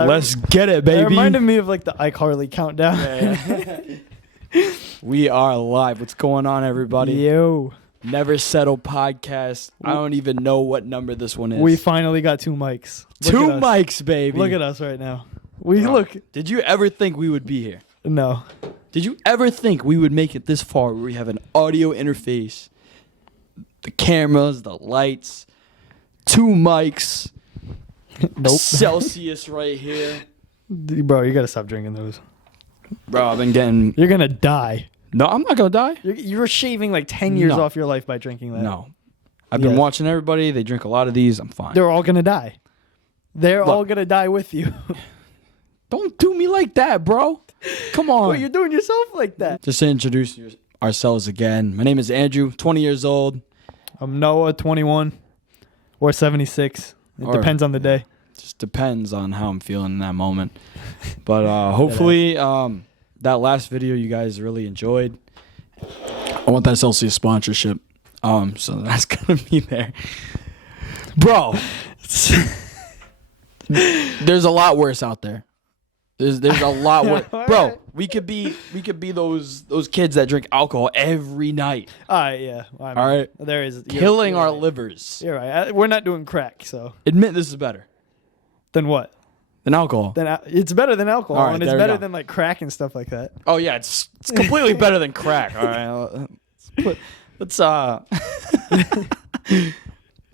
Let's get it, baby. It reminded me of like the iCarly countdown. Yeah. We are live. What's going on, everybody? Yo. Never Settle Podcast. I don't even know what number this one is. We finally got 2 mics. Two mics, baby. Look at us right now. We Bro, look. Did you ever think we would be here? No. Did you ever think we would make it this far where we have an audio interface, the cameras, the lights, 2 mics, Nope. Celsius right here? Bro, you got to stop drinking those. Bro, I've been getting... You're going to die. No, I'm not going to die. You're shaving like 10 years No. off your life by drinking that. No. I've been Yes. watching everybody. They drink a lot of these. I'm fine. They're all going to die. They're Look. all going to die with you. Don't do me like that, bro. Come on. Well, you're doing yourself like that. Just to introduce ourselves again. My name is Andrew, 20 years old. I'm Noah, 21 or 76. It Or- depends on the day. Just depends on how I'm feeling in that moment. But hopefully that last video you guys really enjoyed. I want that Celsius sponsorship. So that's going to be there. Bro. There's a lot worse out there. There's a lot worse. Bro, we could be those kids that drink alcohol every night. All right, yeah. I mean, All right. There is. Killing you're our right. livers. You're right. We're not doing crack, so. Admit this is better Then what? than alcohol. Then it's better than alcohol, All right, and it's there we better go. than like crack and stuff like that. Oh yeah, it's completely better than crack. All right, let's All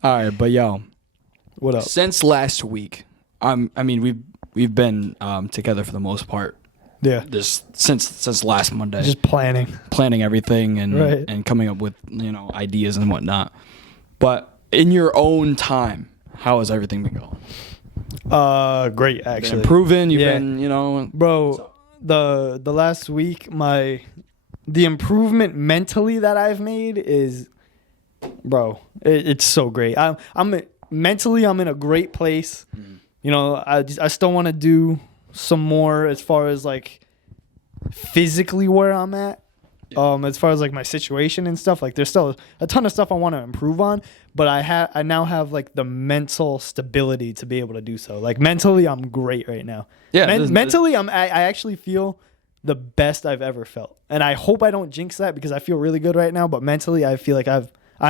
right, but yo, What up? since last week, I mean we've been together for the most part. Yeah. Since last Monday, Just planning everything and Right. and coming up with ideas and whatnot. But in your own time, how has everything been going? Great Been actually. improving. You've Yeah. been Bro, the last week the improvement mentally that I've made is, bro, it's so great. I'm mentally I'm in a great place. You know, I still want to do some more as far as like physically where I'm at. As far as like my situation and stuff, like there's still a ton of stuff I want to improve on, but I now have like the mental stability to be able to do so. Like mentally, I'm great right now. Yeah, Mentally, I actually feel the best I've ever felt, and I hope I don't jinx that because I feel really good right now. But mentally, I feel like I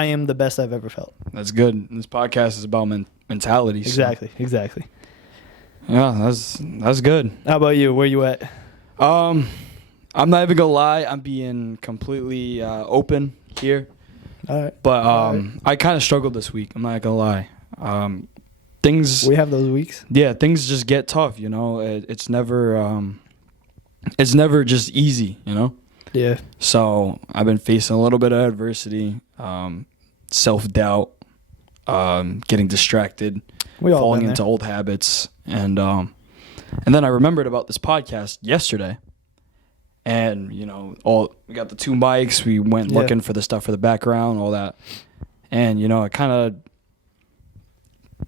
am the best I've ever felt. That's good. This podcast is about mentality. So. Exactly. Yeah, that's good. How about you? Where you at? I'm not even gonna lie. I'm being completely open here, All right. but All right. I kind of struggled this week. I'm not gonna lie. Things, We have those weeks. yeah, things just get tough. It's never just easy. Yeah. So I've been facing a little bit of adversity, self-doubt, getting distracted, We all falling been into there. old habits, and then I remembered about this podcast yesterday, and we got the 2 mics. We went Yeah. looking for the stuff for the background, all that, and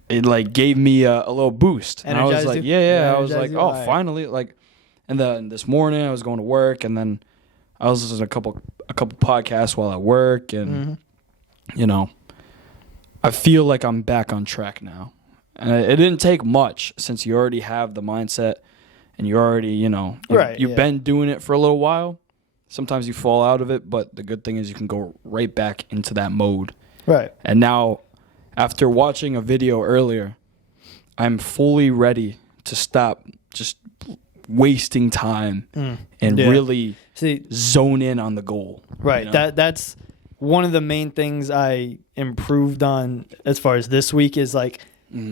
it like gave me a little boost, and I was Energized like, you? yeah, I was like, Energized you? oh, All right. finally, like, and then this morning I was going to work, and then I was listening to a couple podcasts while at work, and I feel like I'm back on track now. And it didn't take much since you already have the mindset and you already, you've been doing it for a little while. Sometimes you fall out of it, but the good thing is you can go right back into that mode. Right. And now, after watching a video earlier, I'm fully ready to stop just wasting time and Yeah. really See, zone in on the goal. right. That's one of the main things I improved on as far as this week is like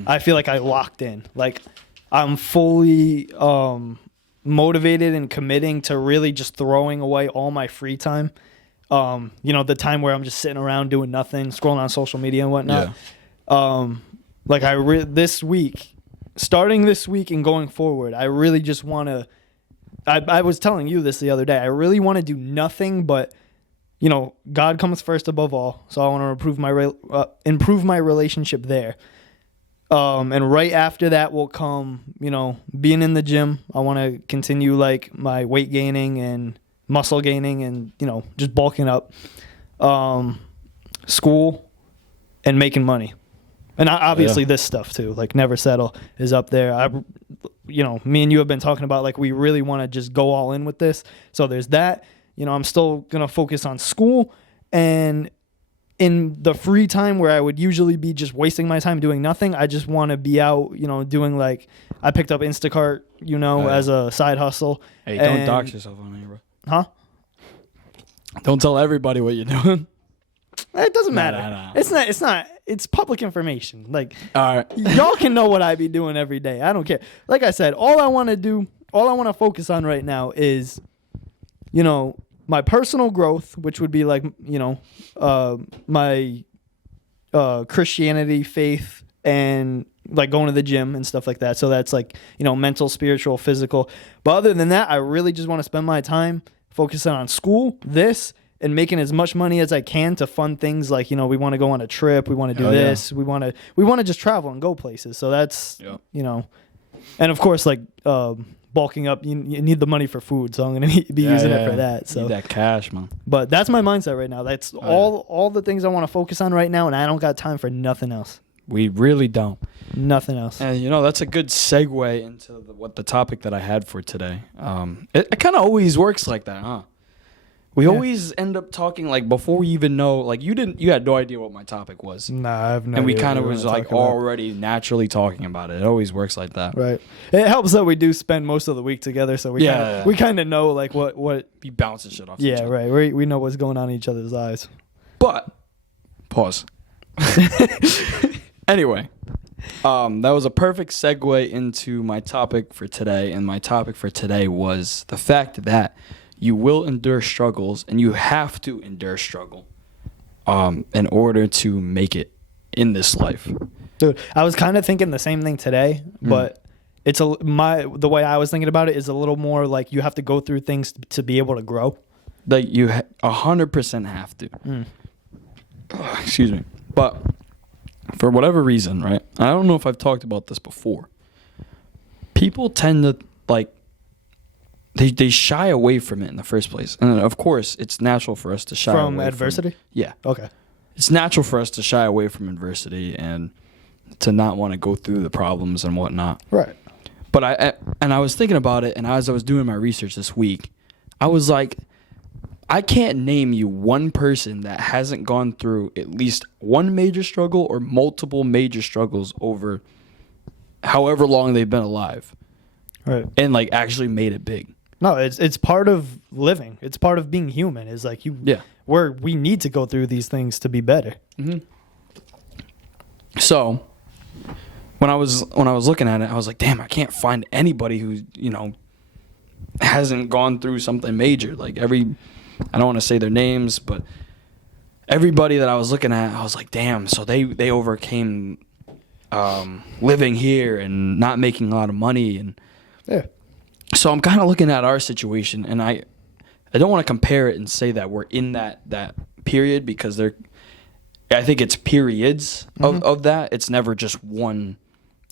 I feel like I locked in. Like I'm fully motivated and committing to really just throwing away all my free time. The time where I'm just sitting around doing nothing, scrolling on social media and whatnot. Like this week, starting this week and going forward, I really just want to. I was telling you this the other day. I really want to do nothing but, God comes first above all. So I want to improve my relationship there. And right after that will come, being in the gym. I want to continue like my weight gaining and muscle gaining and, just bulking up. School and making money. And obviously this stuff too, like Never Settle is up there. Me and you have been talking about like we really want to just go all in with this. So there's that. I'm still going to focus on school, and in the free time where I would usually be just wasting my time doing nothing, I just want to be out, doing like I picked up Instacart, as a side hustle. Hey, don't dox yourself on here, bro. Huh? Don't tell everybody what you're doing. It doesn't matter. No. It's not. It's public information. Like, all right. Y'all can know what I be doing every day. I don't care. Like I said, all I want to focus on right now is, my personal growth, which would be like, my Christianity, faith, and like going to the gym and stuff like that. So that's like, mental, spiritual, physical. But other than that, I really just want to spend my time focusing on school, and making as much money as I can to fund things like, we want to go on a trip, we want to do this, we want to just travel and go places. So that's, and of course, like bulking up, you need the money for food, so I'm going to be using it for that. So need that cash, man. But that's my mindset right now. That's all the things I want to focus on right now, and I don't got time for nothing else. We really don't. Nothing else. And that's a good segue into what the topic that I had for today. It kind of always works like that, huh? We always end up talking like before we even know. Like you had no idea what my topic was. Nah, I have no idea. And we kind of was like already naturally talking about it. It always works like that. Right. It helps that we do spend most of the week together, so we kind of know like what be bouncing shit off. each other. Right. We know what's going on in each other's eyes. But pause. Anyway, that was a perfect segue into my topic for today, and my topic for today was the fact that you will endure struggles, and you have to endure struggle in order to make it in this life. Dude, I was kind of thinking the same thing today, but it's the way I was thinking about it is a little more like you have to go through things to be able to grow. Like you 100% have to. Excuse me. But for whatever reason, right? I don't know if I've talked about this before. People tend to like they shy away from it in the first place. And of course, it's natural for us to shy away from adversity? Yeah. Okay. It's natural for us to shy away from adversity and to not want to go through the problems and whatnot. Right. But I was thinking about it, and as I was doing my research this week, I was like, I can't name you one person that hasn't gone through at least one major struggle or multiple major struggles over however long they've been alive. Right. And like actually made it big. No, it's part of living. It's part of being human. Is like we need to go through these things to be better. Mm-hmm. So when I was looking at it, I was like, damn, I can't find anybody who hasn't gone through something major. Like I don't want to say their names, but everybody that I was looking at, I was like, damn. So they overcame living here and not making a lot of money, and so I'm kind of looking at our situation, and I don't want to compare it and say that we're in that period, because I think it's periods of that. It's never just one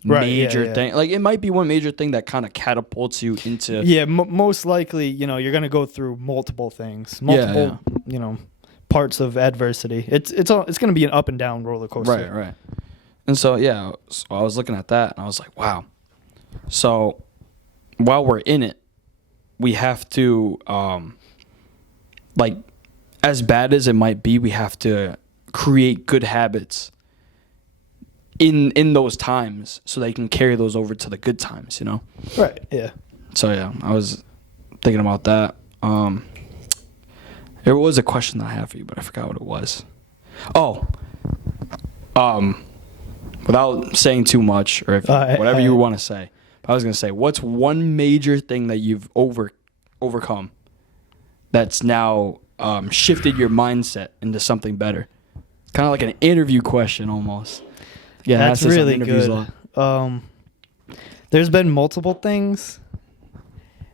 major thing. Like it might be one major thing that kind of catapults you into. Yeah, most likely, you're going to go through multiple things, parts of adversity. It's going to be an up and down roller coaster. Right. And so I was looking at that, and I was like, wow. So while we're in it, we have to, like, as bad as it might be, we have to create good habits in those times so they can carry those over to the good times, Right, yeah. So, I was thinking about that. There was a question that I had for you, but I forgot what it was. Oh, without saying too much, or if whatever you want to say, I was going to say, what's one major thing that you've overcome that's now shifted your mindset into something better? Kind of like an interview question almost. Yeah, that's really good. There's been multiple things,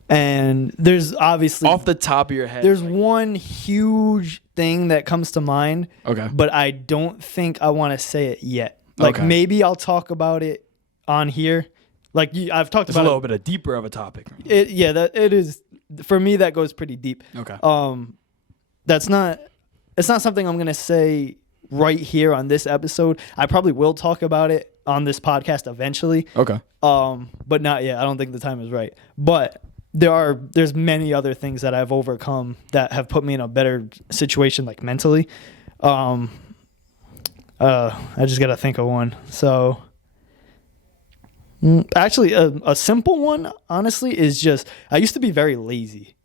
and there's obviously off the top of your head. There's one huge thing that comes to mind. Okay. But I don't think I want to say it yet. Like maybe I'll talk about it on here. Like I've talked about a little bit deeper of a topic. It is for me. That goes pretty deep. Okay. It's not something I'm gonna say right here on this episode. I probably will talk about it on this podcast eventually. Okay. But not yet. I don't think the time is right. But there's many other things that I've overcome that have put me in a better situation, like mentally. I just gotta think of one. So actually, a simple one, honestly, is just I used to be very lazy,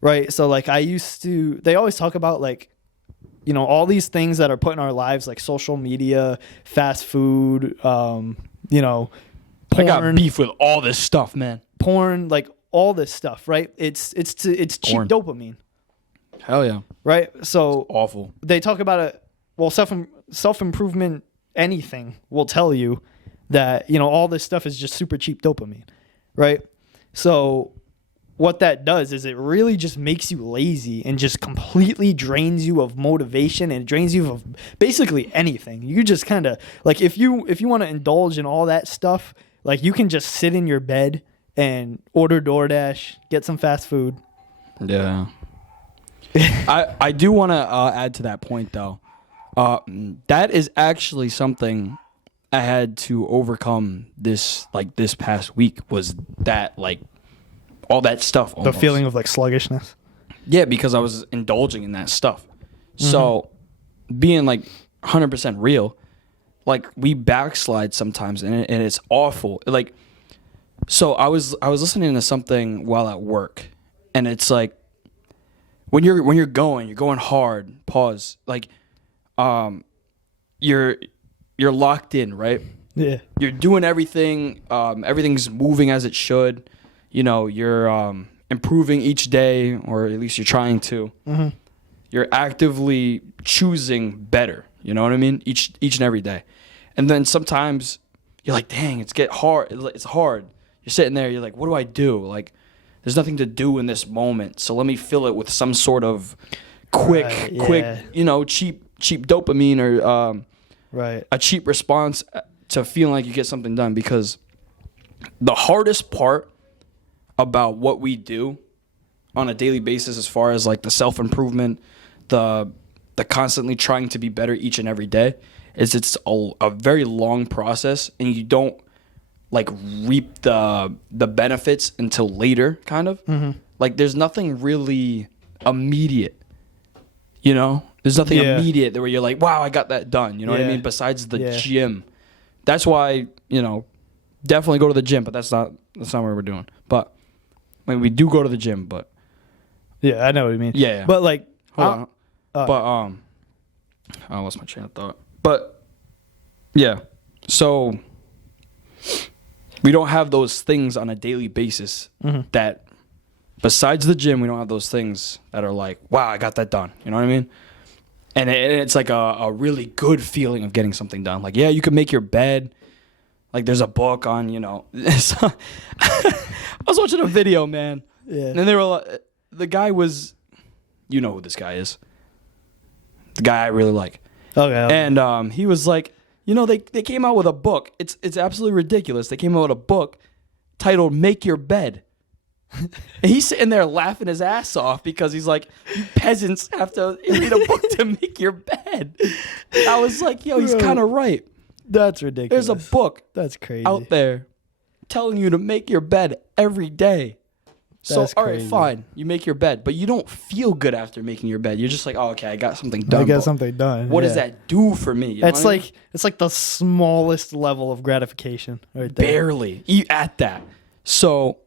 right? So like they always talk about like, you know, all these things that are put in our lives, like social media, fast food, you know, porn. I got beef with all this stuff, man. Porn, like all this stuff, right? It's cheap dopamine. Hell yeah. Right? So it's awful. They talk about it. Well, self-improvement, anything will tell you that, you know, all this stuff is just super cheap dopamine, right? So what that does is it really just makes you lazy and just completely drains you of motivation and drains you of basically anything. You just kind of like if you want to indulge in all that stuff, like you can just sit in your bed and order DoorDash, get some fast food. Yeah. I do want to add to that point though. That is actually something I had to overcome this past week was that like all that stuff almost. The feeling of like sluggishness. Yeah, because I was indulging in that stuff. Mm-hmm. So being like 100% real, like we backslide sometimes and it's awful. Like, so I was listening to something while at work and it's like when you're going hard, pause, like you're locked in, right? Yeah. You're doing everything, everything's moving as it should. You know, you're improving each day, or at least you're trying to. Mm-hmm. You're actively choosing better. You know what I mean? Each and every day. And then sometimes you're like, dang, it's hard. You're sitting there, you're like, what do I do? Like, there's nothing to do in this moment, so let me fill it with some sort of quick, you know, cheap dopamine or a cheap response to feeling like you get something done. Because the hardest part about what we do on a daily basis, as far as like the self-improvement, the constantly trying to be better each and every day, is it's a very long process, and you don't like reap the benefits until later, kind of. Mm-hmm. Like there's nothing really immediate, you know? There's nothing immediate where you're like, wow, I got that done. You know what I mean? Besides the gym. That's why, you know, definitely go to the gym, but that's not what we're doing. But I mean, we do go to the gym, but yeah, I know what you mean. Yeah. But like, hold on. I lost my train of thought. But yeah, so we don't have those things on a daily basis that, besides the gym, we don't have those things that are like, wow, I got that done. You know what I mean? And it's like a really good feeling of getting something done. Like, yeah, you can make your bed. Like, there's a book on, you know. I was watching a video, man. Yeah. And they were the guy was, you know who this guy is. The guy I really like. Okay. And he was like, you know, they came out with a book. It's absolutely ridiculous. They came out with a book titled Make Your Bed. And he's sitting there laughing his ass off because he's like, you peasants have to read a book to make your bed. I was like, yo, he's kind of right. That's ridiculous. There's a book that's crazy out there telling you to make your bed every day. So, all right, fine. You make your bed, but you don't feel good after making your bed. You're just like, oh, okay, I got something done. What does that do for me? You know it's like it's like the smallest level of gratification right there. Barely. At that. So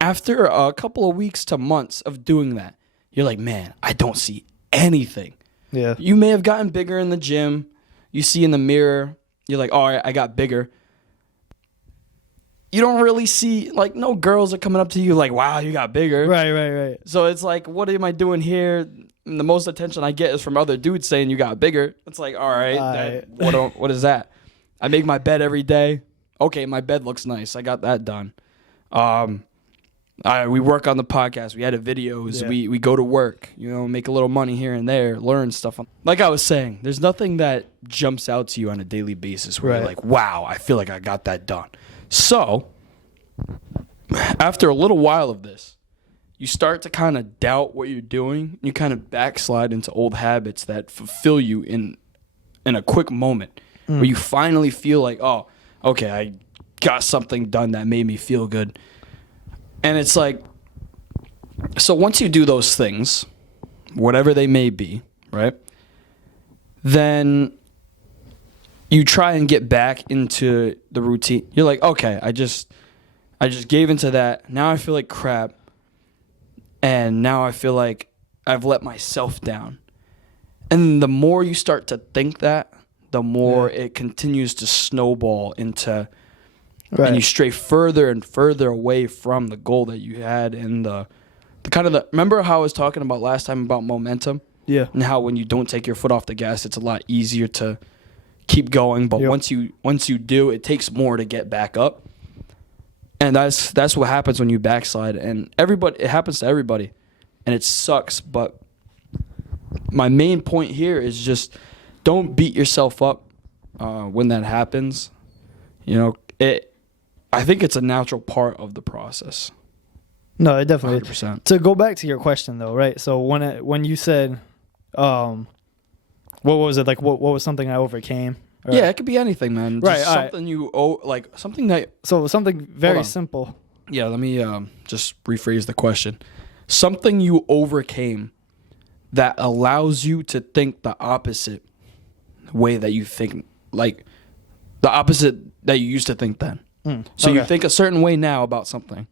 after a couple of weeks to months of doing that, you're like, man, I don't see anything. Yeah. You may have gotten bigger in the gym. You see in the mirror, you're like, all right, I got bigger. You don't really see, like, no girls are coming up to you like, wow, you got bigger. Right. So it's like, what am I doing here? And the most attention I get is from other dudes saying you got bigger. It's like, all right, what is that? I make my bed every day. Okay, my bed looks nice. I got that done. We work on the podcast. We edit videos. Yeah. We go to work, you know, make a little money here and there, learn stuff. Like I was saying, there's nothing that jumps out to you on a daily basis where you're like, wow, I feel like I got that done. So, after a little while of this, you start to kind of doubt what you're doing. You kind of backslide into old habits that fulfill you in in a quick moment where you finally feel like, oh, okay, I got something done that made me feel good. And it's like, so once you do those things, whatever they may be, right, then you try and get back into the routine. You're like, okay, I just gave into that. Now I feel like crap. And now I feel like I've let myself down. And the more you start to think that, the more it continues to snowball into, and you stray further and further away from the goal that you had. And the kind of remember how I was talking about last time about momentum? Yeah. And how when you don't take your foot off the gas, it's a lot easier to keep going. But once you do, it takes more to get back up. And that's what happens when you backslide. And it happens to everybody. And it sucks. But my main point here is just don't beat yourself up when that happens. I think it's a natural part of the process. No, it definitely 100%. To go back to your question though, right? So when you said, what was it like? What was something I overcame? Or, yeah, it could be anything, man. Right, just something something that. So something very simple. Yeah, let me just rephrase the question. Something you overcame that allows you to think the opposite way that you think, like the opposite that you used to think then. So you think a certain way now about something,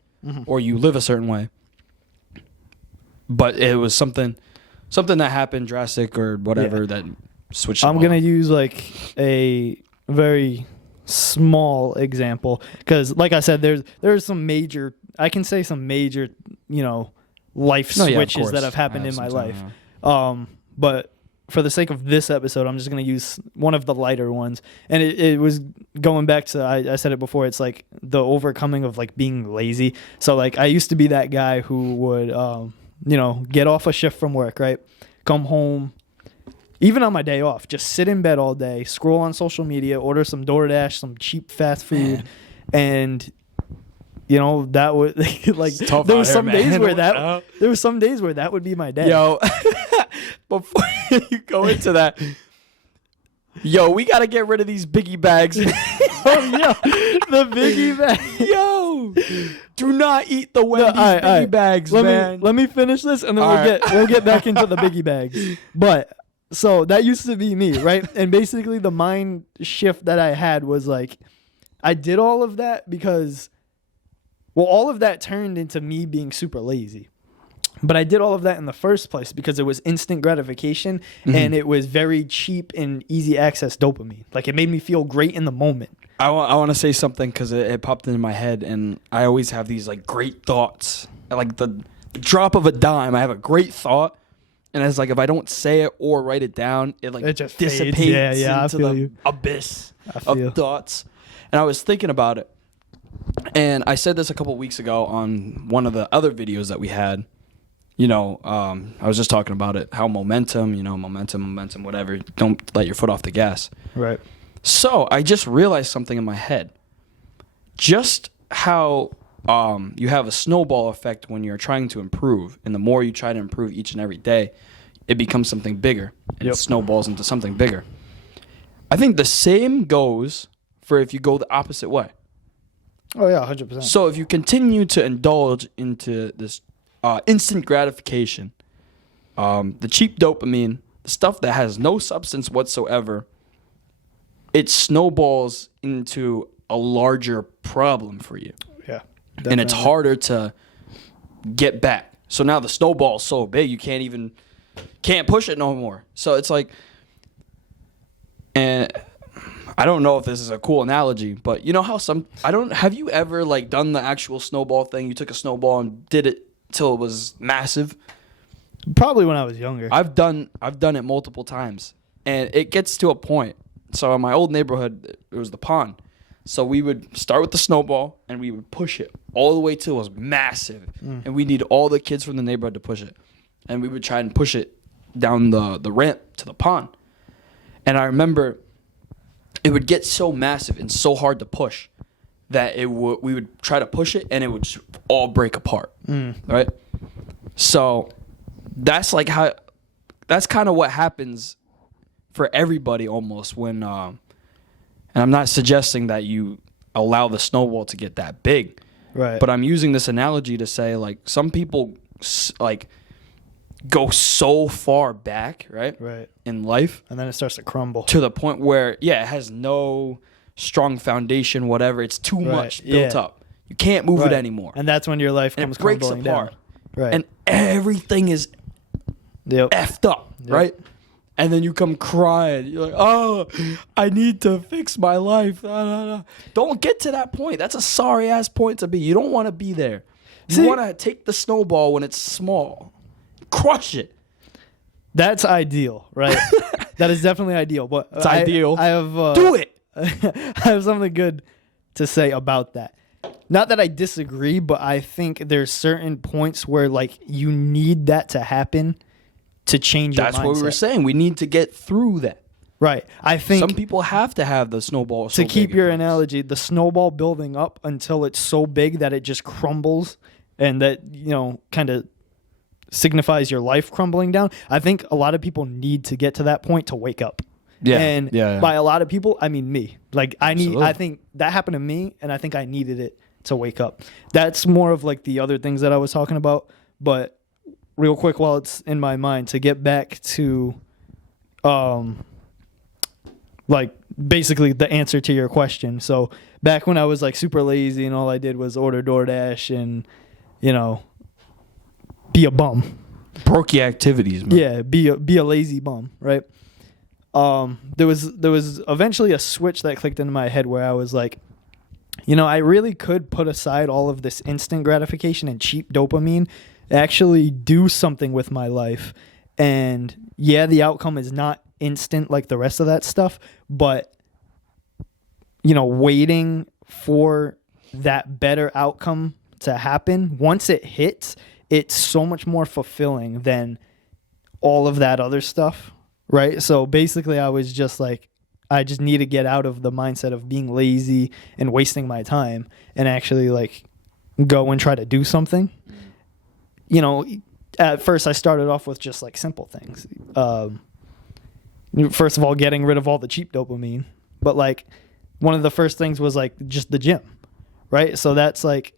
or you live a certain way, but it was something that happened drastic or whatever that switched. I'm going to use like a very small example because like I said, there's some major, I can say some major, life switches that have happened in my life. Yeah. But for the sake of this episode, I'm just going to use one of the lighter ones. And it was going back to, I said it before, it's like the overcoming of like being lazy. So like I used to be that guy who would, get off a shift from work, right? Come home, even on my day off, just sit in bed all day, scroll on social media, order some DoorDash, some cheap fast food. And that would like there was some days where that would be my day. Yo, before you go into that, we got to get rid of these biggie bags. The biggie bag. Yo, do not eat the Wendy's biggie bags, man. Let me finish this, and then we'll get back into the biggie bags. But so that used to be me, right? And basically, the mind shift that I had was like, I did all of that because, all of that turned into me being super lazy. But I did all of that in the first place because it was instant gratification and it was very cheap and easy access dopamine. Like it made me feel great in the moment. I want to say something because it popped into my head, and I always have these like great thoughts. Like the drop of a dime, I have a great thought, and it's like if I don't say it or write it down, it just dissipates into the abyss of thoughts. And I was thinking about it, and I said this a couple weeks ago on one of the other videos that we had. I was just talking about it, how momentum, whatever. Don't let your foot off the gas. Right. So I just realized something in my head. Just how you have a snowball effect when you're trying to improve. And the more you try to improve each and every day, it becomes something bigger. And it snowballs into something bigger. I think the same goes for if you go the opposite way. Oh, yeah, 100%. So if you continue to indulge into this instant gratification, the cheap dopamine, the stuff that has no substance whatsoever, it snowballs into a larger problem for you. Yeah. Definitely. And it's harder to get back. So now the snowball's so big you can't push it no more. So it's like, and I don't know if this is a cool analogy, but you know how have you ever like done the actual snowball thing? You took a snowball and did it till it was massive. Probably when I was younger. I've done it multiple times, and it gets to a point. So in my old neighborhood, it was the pond. So we would start with the snowball, and we would push it all the way till it was massive, and we need all the kids from the neighborhood to push it, and we would try and push it down the ramp to the pond. And I remember it would get so massive and so hard to push that we would try to push it and it would just all break apart. Right? So that's kind of what happens for everybody almost when and I'm not suggesting that you allow the snowball to get that big. Right. But I'm using this analogy to say, like, some people like go so far back, right? Right. In life. And then it starts to crumble. To the point where, it has no strong foundation, whatever. It's too much built up. You can't move it anymore. And that's when your life comes crumbling down. Right. And everything is effed up, right? And then you come crying. You're like, oh, I need to fix my life. Don't get to that point. That's a sorry-ass point to be. You don't want to be there. You want to take the snowball when it's small. Crush it. That's ideal, right? That is definitely ideal. But it's ideal. I have do it. I have something good to say about that. Not that I disagree, but I think there's certain points where like you need that to happen to change your mindset. That's what we were saying. We need to get through that. Right. I think some people have to have the snowball. To keep your analogy, the snowball building up until it's so big that it just crumbles and that, kind of signifies your life crumbling down. I think a lot of people need to get to that point to wake up. Yeah. And by a lot of people, I mean me. Like I think that happened to me and I think I needed it to wake up. That's more of like the other things that I was talking about. But real quick while it's in my mind, to get back to like basically the answer to your question. So back when I was like super lazy and all I did was order DoorDash and, be a bum. Brokey activities, man. Yeah, be a lazy bum, right? There was eventually a switch that clicked into my head where I was like, I really could put aside all of this instant gratification and cheap dopamine, actually do something with my life. And the outcome is not instant like the rest of that stuff, but waiting for that better outcome to happen, once it hits, it's so much more fulfilling than all of that other stuff, right? So basically I was just like, I just need to get out of the mindset of being lazy and wasting my time and actually like go and try to do something. At first I started off with just like simple things. First of all, getting rid of all the cheap dopamine. But like one of the first things was like just the gym, right? So that's like,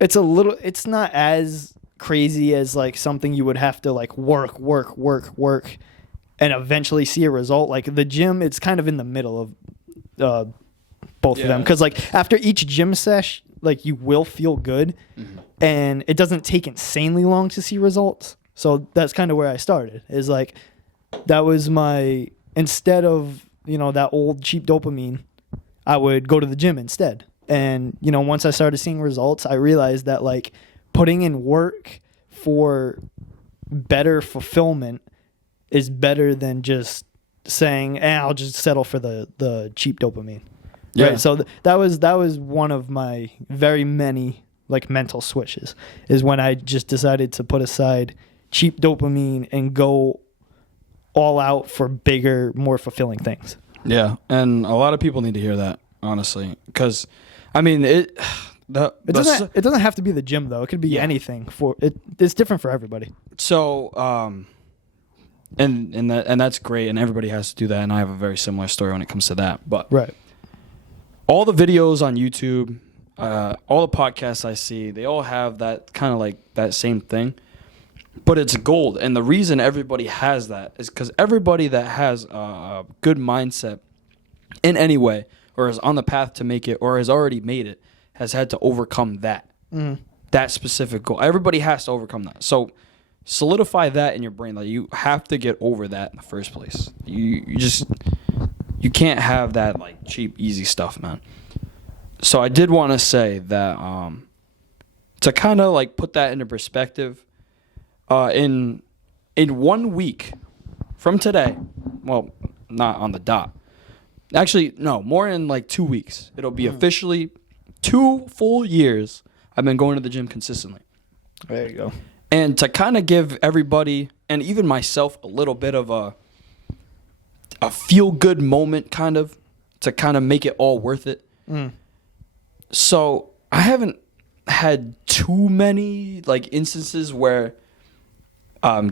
it's not as crazy as like something you would have to like work and eventually see a result. Like the gym, it's kind of in the middle of both of them. Cause like after each gym sesh, like you will feel good and it doesn't take insanely long to see results. So that's kind of where I started is like, that was instead of, that old cheap dopamine, I would go to the gym instead. And, once I started seeing results, I realized that like putting in work for better fulfillment is better than just saying, I'll just settle for the cheap dopamine. Yeah. Right. So that was one of my very many like mental switches is when I just decided to put aside cheap dopamine and go all out for bigger, more fulfilling things. Yeah. And a lot of people need to hear that, honestly, because I mean, it doesn't have to be the gym though. It could be anything it's different for everybody. So, and that's great. And everybody has to do that. And I have a very similar story when it comes to that, but right. All the videos on YouTube, all the podcasts I see, they all have that kind of like that same thing, but it's gold. And the reason everybody has that is because everybody that has a good mindset in any way, or is on the path to make it, or has already made it, has had to overcome that specific goal. Everybody has to overcome that. So solidify that in your brain. Like you have to get over that in the first place. You can't have that like cheap, easy stuff, man. So I did want to say that to kind of like put that into perspective, in 1 week from today, well, not on the dot. Actually, no, more in like 2 weeks. It'll be officially 2 full years I've been going to the gym consistently. There you go. And to kind of give everybody, and even myself, a little bit of a feel-good moment, kind of, to kind of make it all worth it. So I haven't had too many like instances where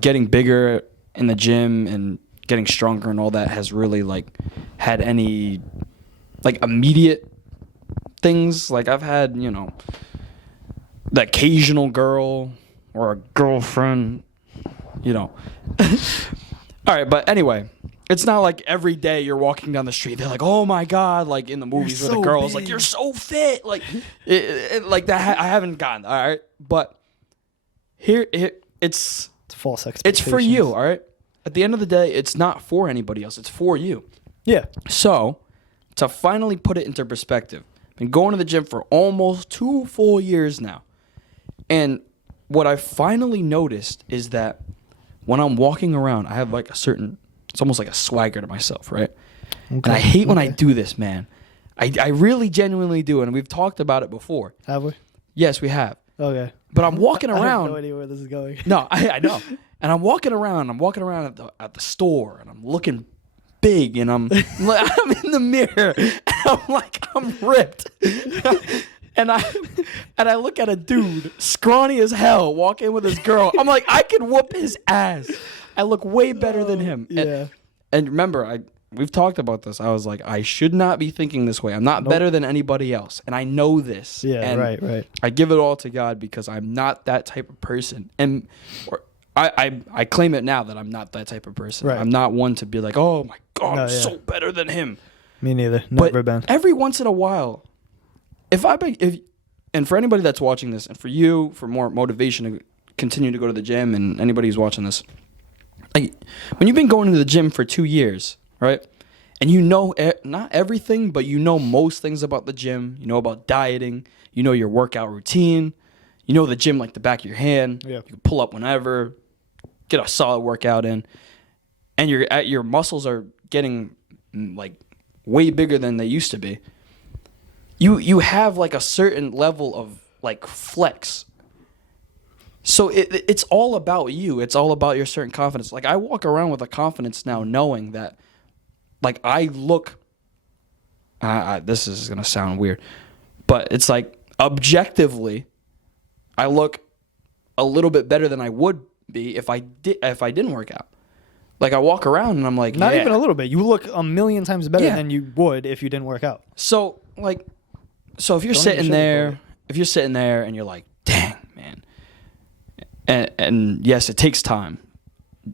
getting bigger in the gym and getting stronger and all that has really like had any like immediate things. Like I've had, you know, the occasional girl or a girlfriend, you know. All right, but anyway, it's not like every day you're walking down the street, they're like, oh my God, like in the movies where the girl's like, you're so fit. Like, like that, I haven't gotten, all right? But here, it's false expectations. It's for you, all right? At the end of the day, it's not for anybody else. It's for you. Yeah. So, to finally put it into perspective, I've been going to the gym for almost 2 full years now. And what I finally noticed is that when I'm walking around, I have like a certain, it's almost like a swagger to myself, right? Okay. And I hate when I do this, man. I really genuinely do. And we've talked about it before. Have we? Yes, we have. Okay. But I'm walking around. I have no idea where this is going. No, I know. And I'm walking around at the store, and I'm looking big, and I'm in the mirror, and I'm ripped. And I look at a dude, scrawny as hell, walking with his girl. I'm like, I could whoop his ass. I look way better than him. Yeah. And remember, we've talked about this. I was like, I should not be thinking this way. I'm not better than anybody else. And I know this. Yeah, and right. I give it all to God because I'm not that type of person. And I claim it now that I'm not that type of person. Right. I'm not one to be like, oh my God, I'm so better than him. Me neither. Never been. Every once in a while, and for anybody that's watching this, and for you, for more motivation to continue to go to the gym, and anybody who's watching this, like when you've been going to the gym for 2 years, right? And you know not everything, but you know most things about the gym. You know about dieting. You know your workout routine. You know the gym like the back of your hand. Yeah. You can pull up whenever, get a solid workout in, and your muscles are getting like way bigger than they used to be. You have like a certain level of like flex. So it's all about you. It's all about your certain confidence. Like I walk around with a confidence now knowing that like I look, this is going to sound weird, but it's like objectively I look a little bit better than I would be if I didn't work out. Like I walk around and I'm like, not even a little bit. You look a million times better than you would if you didn't work out. So like, if you're sitting there, and you're like, dang, man. And yes, it takes time.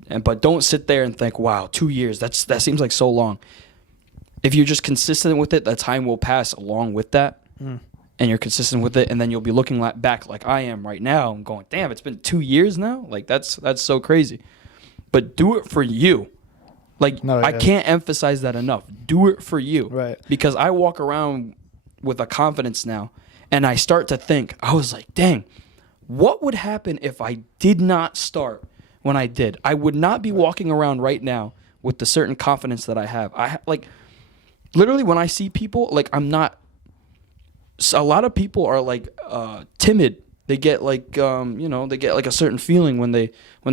But don't sit there and think, wow, 2 years, that seems like so long. If you're just consistent with it, the time will pass along with that. And you're consistent with it, and then you'll be looking back like I am right now and going, damn, it's been 2 years now? Like that's so crazy. But do it for you. Like I can't emphasize that enough. Do it for you. Right. Because I walk around with a confidence now, and I start to think, I was like, dang, what would happen if I did not start when I did? I would not be walking around right now with the certain confidence that I have. Like literally when I see people, like I'm not, a lot of people are like timid. They get like they get like a certain feeling when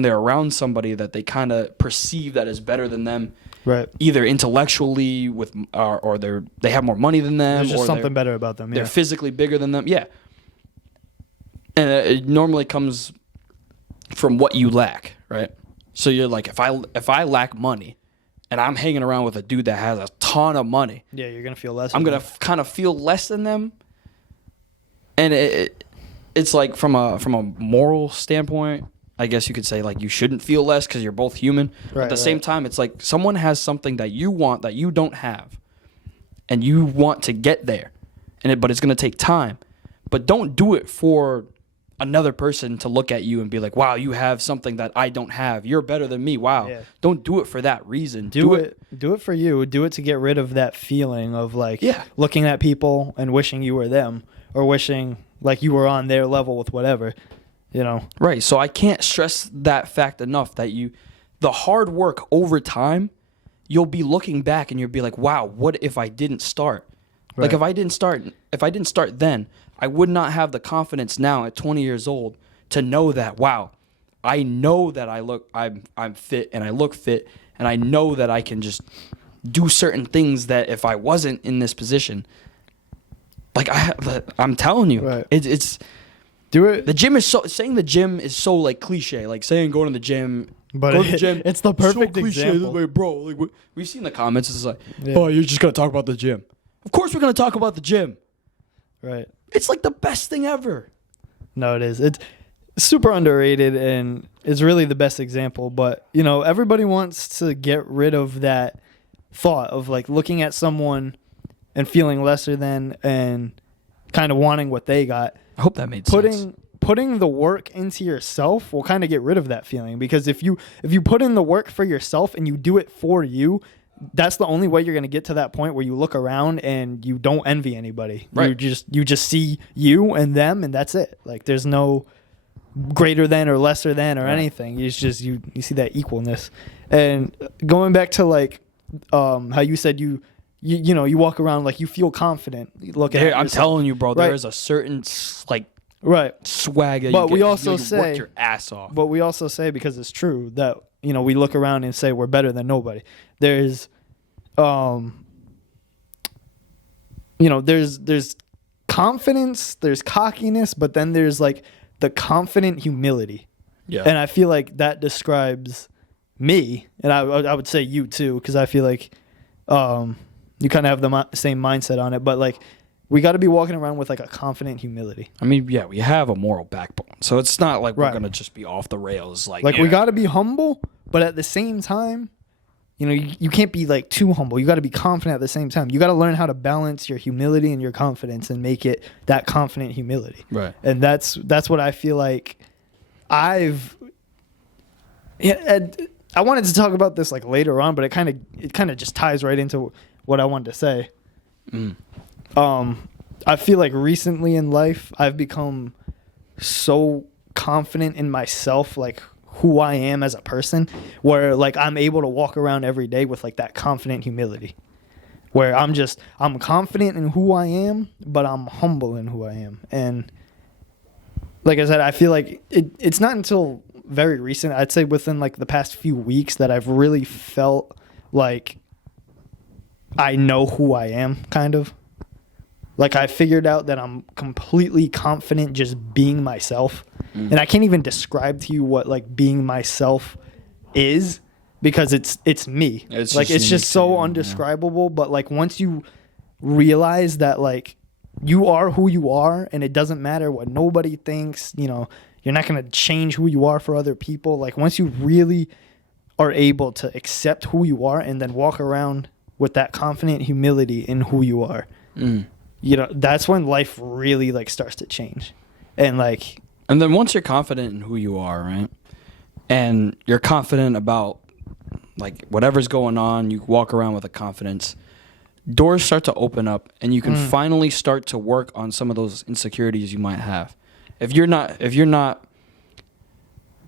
they're around somebody that they kind of perceive that is better than them. Right. Either intellectually or they have more money than them. There's just something better about them. Yeah. They're physically bigger than them. Yeah. And it normally comes from what you lack, right? So you're like, if I lack money, and I'm hanging around with a dude that has a ton of money, yeah, you're gonna feel less. I'm gonna kind of feel less than them, and it's like from a moral standpoint, I guess you could say like you shouldn't feel less because you're both human. Right, at the same time, it's like someone has something that you want that you don't have, and you want to get there, but it's gonna take time. But don't do it for another person to look at you and be like, wow, you have something that I don't have. You're better than me. Wow. Yeah. Don't do it for that reason. Do it for you. Do it to get rid of that feeling of like looking at people and wishing you were them or wishing like you were on their level with whatever, you know. Right. So I can't stress that fact enough that the hard work over time, you'll be looking back and you'll be like, wow, what if I didn't start? Right. Like if I didn't start then, I would not have the confidence now at 20 years old to know that, wow, I know that I'm fit and I look fit, and I know that I can just do certain things that if I wasn't in this position, like I'm telling you, right. it's do it. The gym is saying the gym is so like cliche, like saying going to the gym But go to the gym. It's the perfect so cliche, example. like, bro. Like we've seen the comments. It's like, oh, you're just gonna talk about the gym. Of course, we're gonna talk about the gym. Right. It's like the best thing ever. No, it is. It's super underrated, and it's really the best example. But everybody wants to get rid of that thought of like looking at someone and feeling lesser than and kind of wanting what they got. I hope that made sense. Putting the work into yourself will kind of get rid of that feeling, because if you put in the work for yourself and you do it for you, that's the only way you're going to get to that point where you look around and you don't envy anybody. Right. You just see you and them, and that's it. Like there's no greater than or lesser than or anything. It's just you see that equalness. And going back to like how you said you walk around like you feel confident looking at yourself. I'm telling you, bro, there is a certain like swag that but you we get. also you worked your ass off. But we also say, because it's true, that we look around and say we're better than nobody. There's there's confidence, there's cockiness, but then there's like the confident humility. Yeah. And I feel like that describes me, and I would say you too, because I feel like you kind of have the same mindset on it. But like, we got to be walking around with like a confident humility. I mean, yeah, we have a moral backbone, so it's not like we're gonna just be off the rails. Like we got to be humble, but at the same time, you can't be like too humble. You got to be confident at the same time. You got to learn how to balance your humility and your confidence and make it that confident humility. Right. And that's what I feel like I wanted to talk about this like later on, but it kind of just ties right into what I wanted to say. I feel like recently in life I've become so confident in myself, like who I am as a person, where like I'm able to walk around every day with like that confident humility, where I'm confident in who I am, but I'm humble in who I am. And like I said, I feel like it's not until very recent, I'd say within like the past few weeks, that I've really felt like I know who I am, kind of. Like I figured out that I'm completely confident just being myself. And I can't even describe to you what like being myself is, because it's me. It's just so undescribable. But like once you realize that like you are who you are, and it doesn't matter what nobody thinks, you're not going to change who you are for other people. Like once you really are able to accept who you are and then walk around with that confident humility in who you are, that's when life really like starts to change. And then once you're confident in who you are, right, and you're confident about like whatever's going on, you walk around with a confidence, doors start to open up, and you can finally start to work on some of those insecurities you might have. If you're not,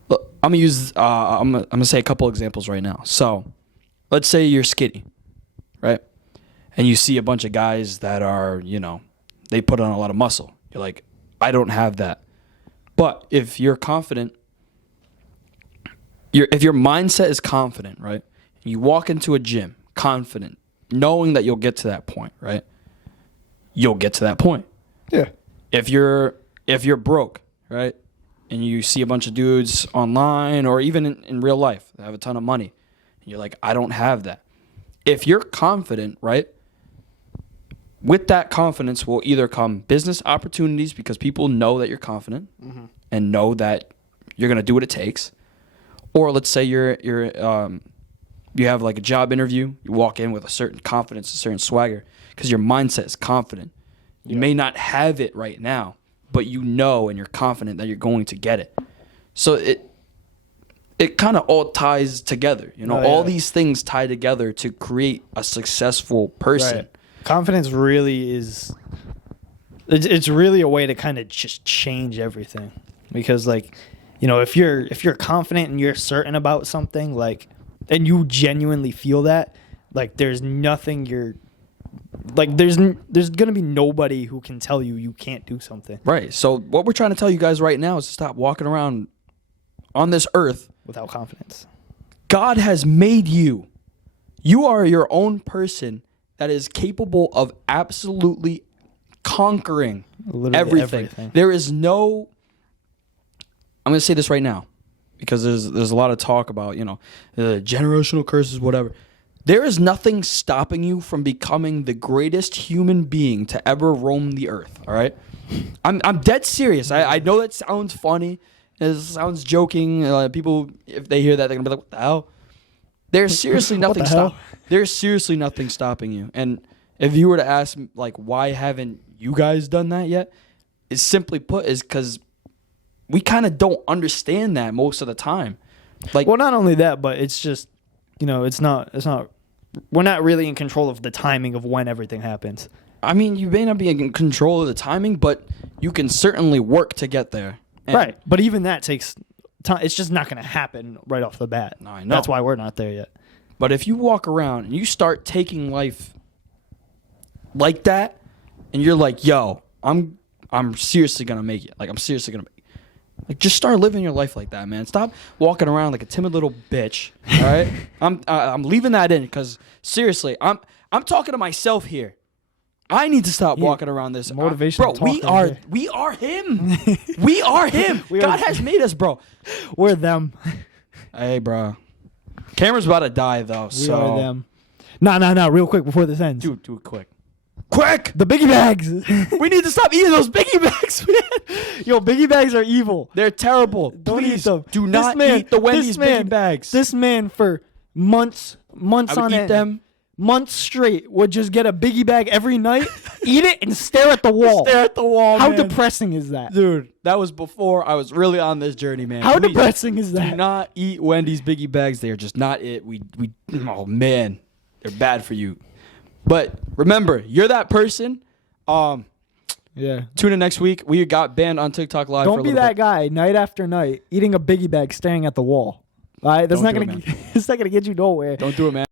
look, I'm gonna say a couple examples right now. So, let's say you're skinny, right, and you see a bunch of guys that are, they put on a lot of muscle. You're like, I don't have that. But if you're confident, if your mindset is confident, right, you walk into a gym confident, knowing that you'll get to that point, right, you'll get to that point. Yeah. If you're broke, right, and you see a bunch of dudes online or even in real life that have a ton of money, and you're like, I don't have that. If you're confident, right, with that confidence will either come business opportunities, because people know that you're confident and know that you're going to do what it takes. Or let's say you have like a job interview, you walk in with a certain confidence, a certain swagger, because your mindset is confident. You may not have it right now, but and you're confident that you're going to get it. So it kind of all ties together. All these things tie together to create a successful person. Right. Confidence really is, it's really a way to kind of just change everything, because like, if you're confident and you're certain about something, like, and you genuinely feel that, like there's nothing there's going to be nobody who can tell you can't do something. Right. So what we're trying to tell you guys right now is to stop walking around on this earth without confidence. God has made you. You are your own person that is capable of absolutely conquering everything. There is no, I'm going to say this right now. because there's a lot of talk about, generational curses, whatever. There is nothing stopping you from becoming the greatest human being to ever roam the earth, all right? I'm dead serious. I know that sounds funny. It sounds joking. People, if they hear that, they're going to be like, what the hell? There's seriously nothing There's seriously nothing stopping you. And if you were to ask, like, why haven't you guys done that yet? It's simply put is because we kind of don't understand that most of the time. Like, well, not only that, but it's just, it's not. We're not really in control of the timing of when everything happens. I mean, you may not be in control of the timing, but you can certainly work to get there. Right. But even that takes time. It's just not going to happen right off the bat. No, I know. That's why we're not there yet. But if you walk around and you start taking life like that, and you're like, yo, I'm seriously going to make it. Like, I'm seriously going to make it. Like, just start living your life like that, man. Stop walking around like a timid little bitch. All right, I'm leaving that in because seriously, I'm talking to myself here. I need to stop walking around this motivation. Bro, we are him. We are him. God has made us, bro. We're them. Hey, bro. Camera's about to die though. We are them. No. Real quick before this ends. Do it quick. Quick! The biggie bags. We need to stop eating those biggie bags, man. Yo, biggie bags are evil. They're terrible. Don't Please, eat them. Do not eat the Wendy's biggie bags. This man for months on eat end, them. months straight would just get a biggie bag every night, eat it, and stare at the wall. Stare at the wall, How man. depressing is that? Dude, that was before I was really on this journey, man. How Please, depressing is that? Do not eat Wendy's biggie bags. They are just not it. We oh man, they're bad for you. But remember, you're that person. Yeah. Tune in next week. We got banned on TikTok Live. Don't be that guy night after night eating a biggie bag, staring at the wall. All right, that's not gonna. It's not gonna get you nowhere. Don't do it, man.